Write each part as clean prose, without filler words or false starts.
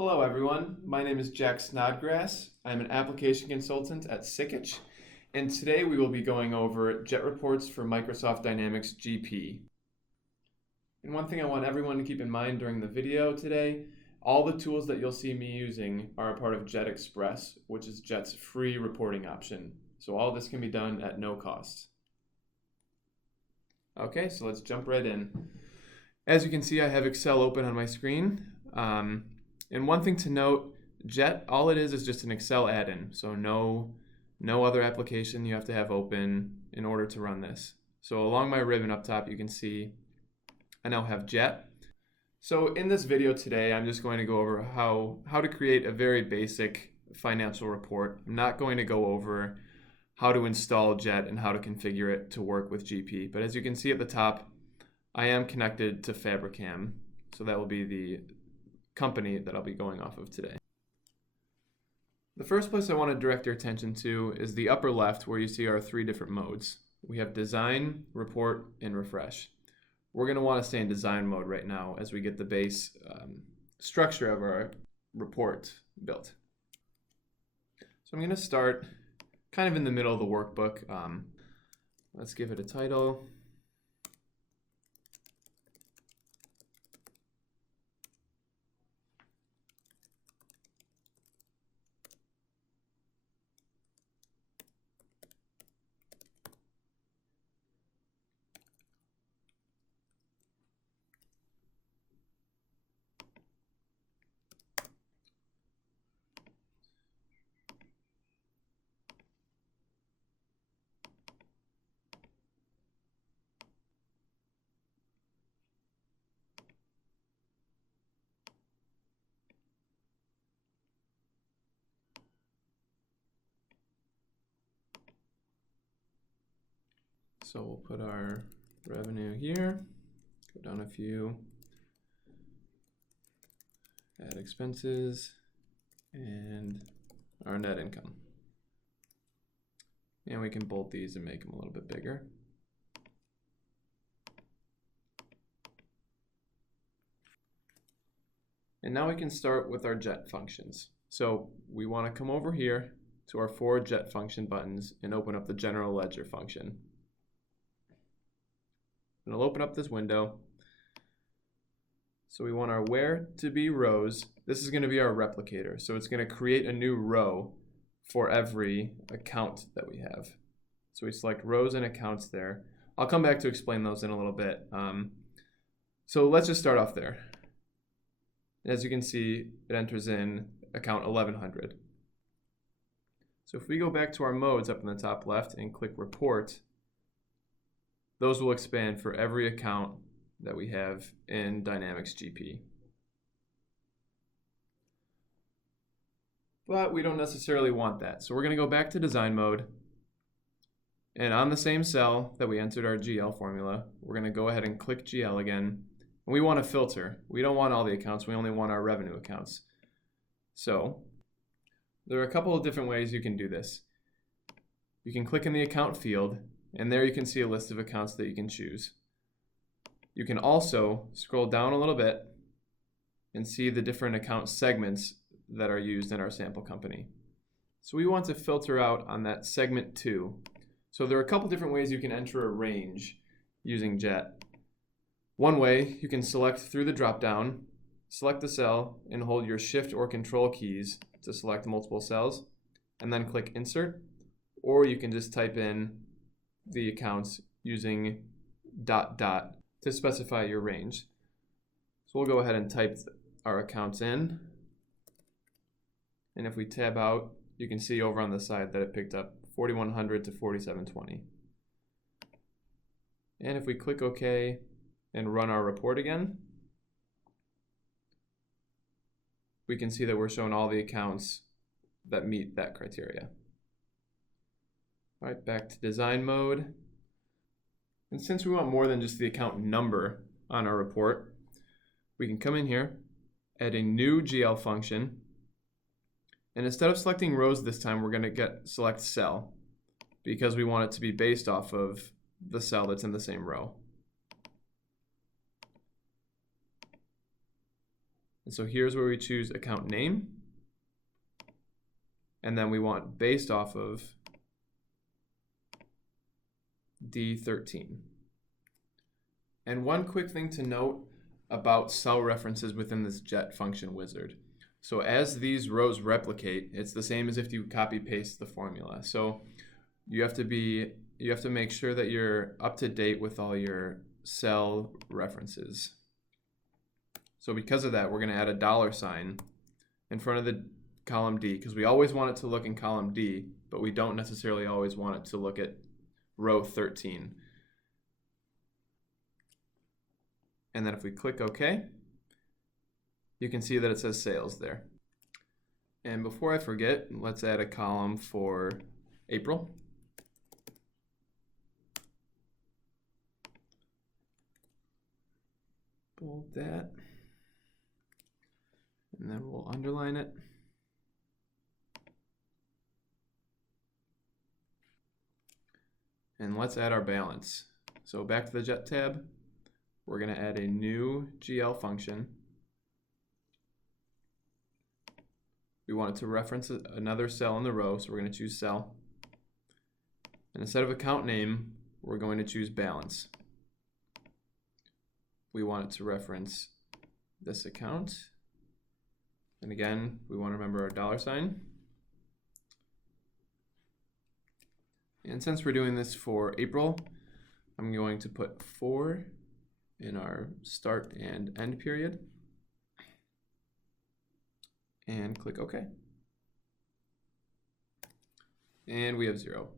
Hello everyone, my name is Jack Snodgrass. I'm an application consultant at Sikich, and today we will be going over Jet reports for Microsoft Dynamics GP. And one thing I want everyone to keep in mind during the video today, all the tools that you'll see me using are a part of Jet Express, which is Jet's free reporting option. So all this can be done at no cost. Okay, so let's jump right in. As you can see, I have Excel open on my screen. And one thing to note, Jet, all it is just an Excel add-in. So no other application you have to have open in order to run this. So along my ribbon up top, you can see I now have Jet. So in this video today, I'm just going to go over how to create a very basic financial report. I'm not going to go over how to install Jet and how to configure it to work with GP. But as you can see at the top, I am connected to Fabricam. So that will be the company that I'll be going off of today. The first place I want to direct your attention to is the upper left where you see our three different modes. We have design, report, and refresh. We're going to want to stay in design mode right now as we get the base structure of our report built. So I'm going to start kind of in the middle of the workbook. Let's give it a title. So we'll put our revenue here, go down a few, add expenses, and our net income. And we can bold these and make them a little bit bigger. And now we can start with our Jet functions. So we want to come over here to our 4 Jet function buttons and open up the general ledger function. And I'll open up this window. So we want our where to be rows. This is going to be our replicator. So it's going to create a new row for every account that we have. So we select rows and accounts there. I'll come back to explain those in a little bit. So let's just start off there. As you can see, it enters in account 1100. So if we go back to our modes up in the top left and click report, those will expand for every account that we have in Dynamics GP. But we don't necessarily want that. So we're going to go back to design mode. And on the same cell that we entered our GL formula, we're going to go ahead and click GL again. And we want to filter. We don't want all the accounts. We only want our revenue accounts. So there are a couple of different ways you can do this. You can click in the account field, and there you can see a list of accounts that you can choose. You can also scroll down a little bit and see the different account segments that are used in our sample company. So we want to filter out on that segment 2. So there are a couple different ways you can enter a range using Jet. One way, you can select through the drop-down, select the cell, and hold your Shift or Control keys to select multiple cells, and then click Insert. Or you can just type in the accounts using ... to specify your range. So we'll go ahead and type our accounts in. And if we tab out, you can see over on the side that it picked up 4100 to 4720. And if we click OK and run our report again, we can see that we're showing all the accounts that meet that criteria. All right, back to design mode. And since we want more than just the account number on our report, we can come in here, add a new GL function, and instead of selecting rows this time, we're going to select cell because we want it to be based off of the cell that's in the same row. And so here's where we choose account name. And then we want based off of D13. And one quick thing to note about cell references within this jet function wizard. So as these rows replicate, it's the same as if you copy paste the formula. So you have to make sure that you're up to date with all your cell references. So because of that, we're going to add a $sign in front of the column D, because we always want it to look in column D, but we don't necessarily always want it to look at row 13. And then if we click OK, you can see that it says sales there. And before I forget, let's add a column for April. Bold that. And then we'll underline it. And let's add our balance. So back to the Jet tab, we're going to add a new GL function. We want it to reference another cell in the row, so we're going to choose cell. And instead of account name, we're going to choose balance. We want it to reference this account. And again, we want to remember our $sign. And since we're doing this for April, I'm going to put 4 in our start and end period. And click OK. And we have 0.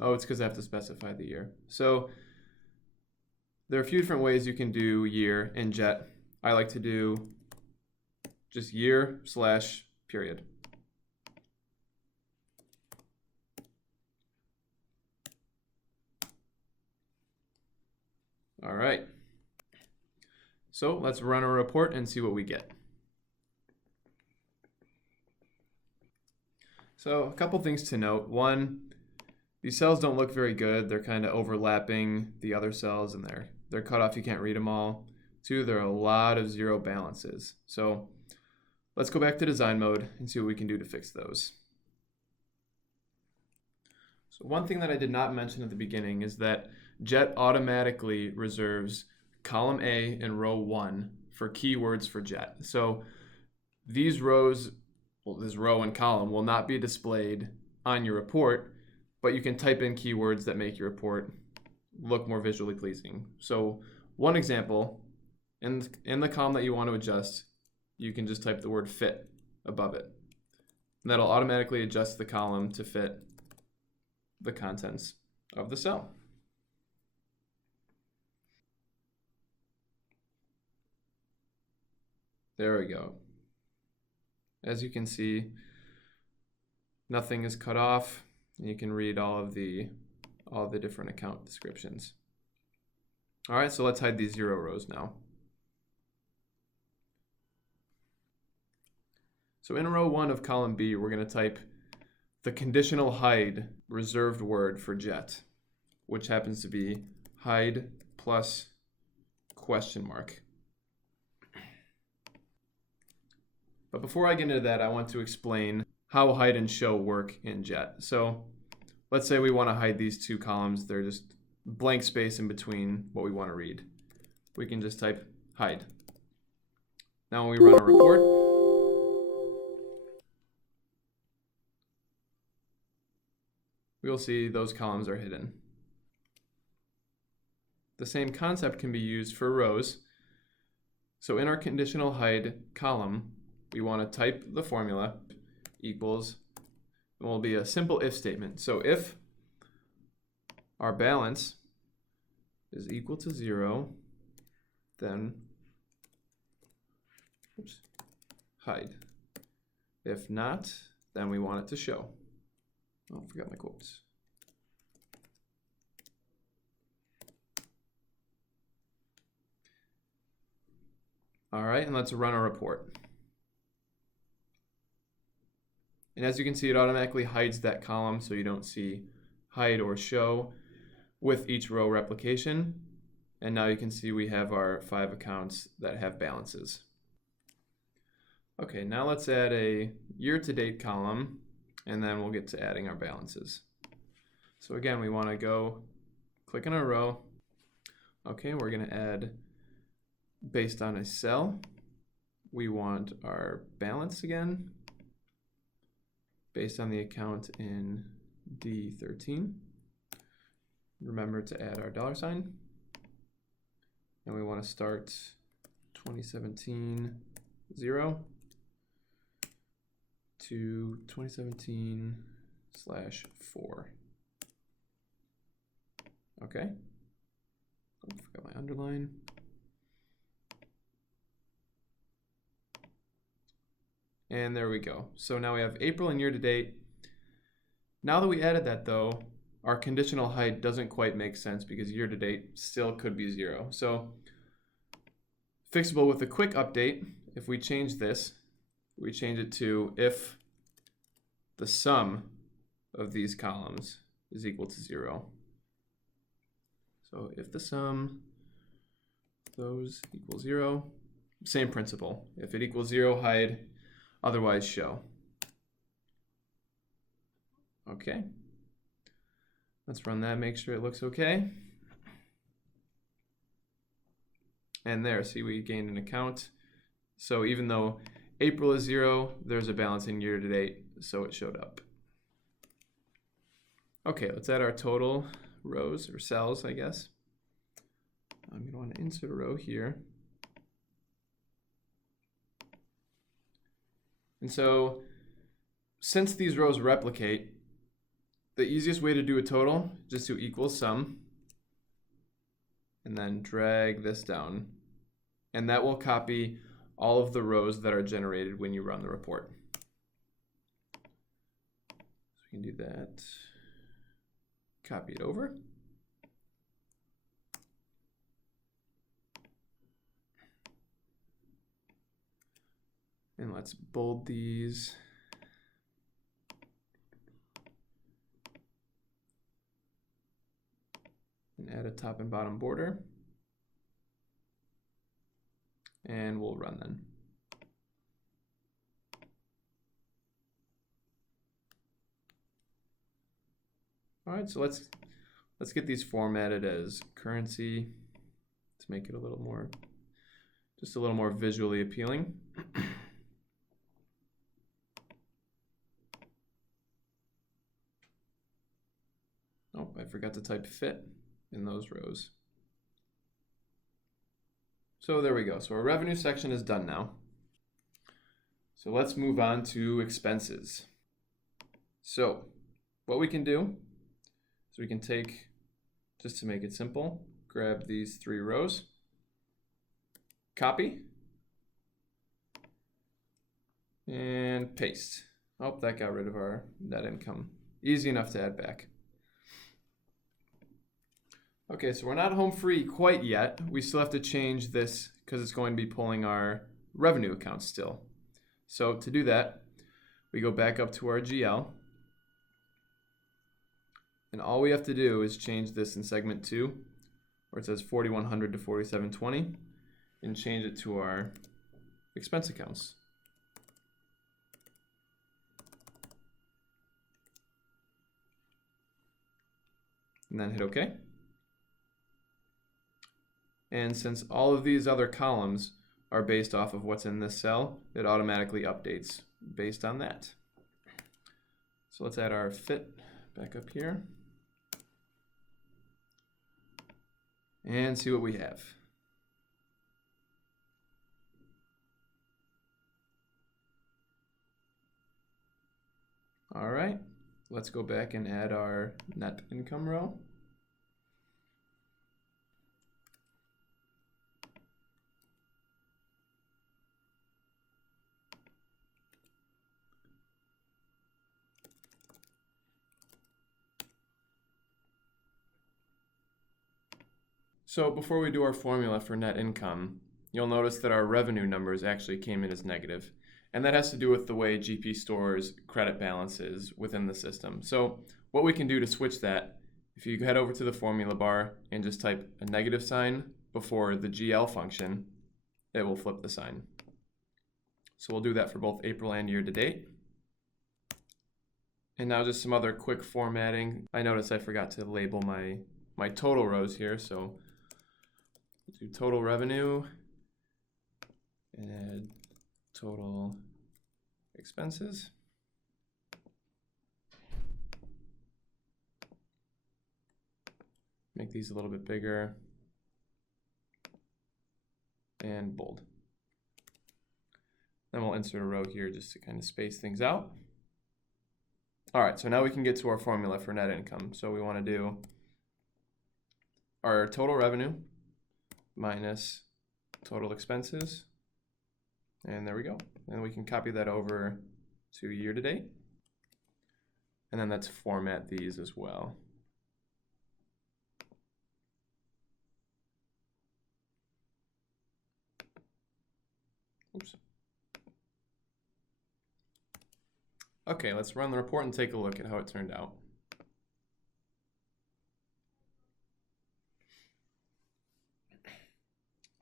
Oh, it's because I have to specify the year. So there are a few different ways you can do year in Jet. I like to do just year/period. All right. So let's run a report and see what we get. So a couple things to note. One, these cells don't look very good. They're kind of overlapping the other cells and they're cut off. You can't read them all. Two, there are a lot of 0 balances. So let's go back to design mode and see what we can do to fix those. So one thing that I did not mention at the beginning is that Jet automatically reserves column A and row 1 for keywords for Jet. So these rows, well, this row and column will not be displayed on your report, but you can type in keywords that make your report look more visually pleasing. So one example, in the column that you want to adjust, you can just type the word fit above it. And that'll automatically adjust the column to fit the contents of the cell. There we go. As you can see, nothing is cut off, and you can read all the different account descriptions. All right, so let's hide these 0 rows now. So in row 1 of column B, we're going to type the conditional hide reserved word for Jet, which happens to be hide plus question mark. But before I get into that, I want to explain how hide and show work in Jet. So let's say we want to hide these 2 columns. They're just blank space in between what we want to read. We can just type hide. Now when we run a report, we'll see those columns are hidden. The same concept can be used for rows. So in our conditional hide column, we want to type the formula equals, and will be a simple if statement. So if our balance is equal to 0, then hide. If not, then we want it to show. Oh, I forgot my quotes. All right, and let's run a report. And as you can see, it automatically hides that column so you don't see hide or show with each row replication. And now you can see we have our 5 accounts that have balances. Okay, now let's add a year-to-date column, and then we'll get to adding our balances. So again, we want to go click on a row. Okay, we're going to add based on a cell. We want our balance again, based on the account in D13. Remember to add our $, and we want to start 2017 0 to 2017/4. Okay. Oh, forgot my underline. And there we go. So now we have April and year to date. Now that we added that though, our conditional height doesn't quite make sense because year to date still could be 0. So fixable with a quick update, if we change this, we change it to if the sum of these columns is equal to 0. So if the sum of those equals 0, same principle. If it equals 0, hide, otherwise show. Okay. Let's run that, make sure it looks okay. And there, see, we gained an account. So even though April is 0, there's a balance in year to date, so it showed up. Okay, let's add our total rows or cells, I guess. I'm going to want to insert a row here. And so since these rows replicate, the easiest way to do a total is just to equal sum and then drag this down. And that will copy all of the rows that are generated when you run the report. So we can do that. Copy it over. And let's bold these. And add a top and bottom border. And we'll run then. All right, so let's get these formatted as currency. Let's make it a little more, just a little more visually appealing. Oh, I forgot to type fit in those rows. So there we go. So our revenue section is done now. So let's move on to expenses. So what we can do is we can take, just to make it simple, grab these 3 rows, copy, and paste. Oh, that got rid of our net income. Easy enough to add back. Okay, so we're not home free quite yet. We still have to change this because it's going to be pulling our revenue account still. So to do that, we go back up to our GL. And all we have to do is change this in segment 2, where it says 4100 to 4720, and change it to our expense accounts. And then hit OK. And since all of these other columns are based off of what's in this cell, it automatically updates based on that. So let's add our fit back up here and see what we have. All right, let's go back and add our net income row. So before we do our formula for net income, you'll notice that our revenue numbers actually came in as negative. And that has to do with the way GP stores credit balances within the system. So what we can do to switch that, if you head over to the formula bar and just type a negative sign before the GL function, it will flip the sign. So we'll do that for both April and year to date. And now just some other quick formatting. I noticed I forgot to label my total rows here, so do total revenue and total expenses. Make these a little bit bigger and bold. Then we'll insert a row here just to kind of space things out. All right, so now we can get to our formula for net income. So we want to do our total revenue minus total expenses. And there we go. And we can copy that over to year to date. And then let's format these as well. Oops. Okay, let's run the report and take a look at how it turned out.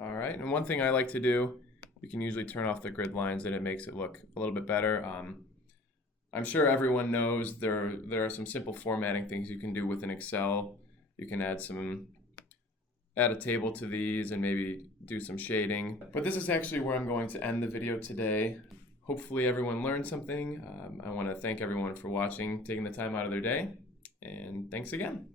All right, and one thing I like to do, you can usually turn off the grid lines and it makes it look a little bit better. I'm sure everyone knows there are some simple formatting things you can do within Excel. You can add a table to these and maybe do some shading. But this is actually where I'm going to end the video today. Hopefully everyone learned something. I want to thank everyone for watching, taking the time out of their day, and thanks again.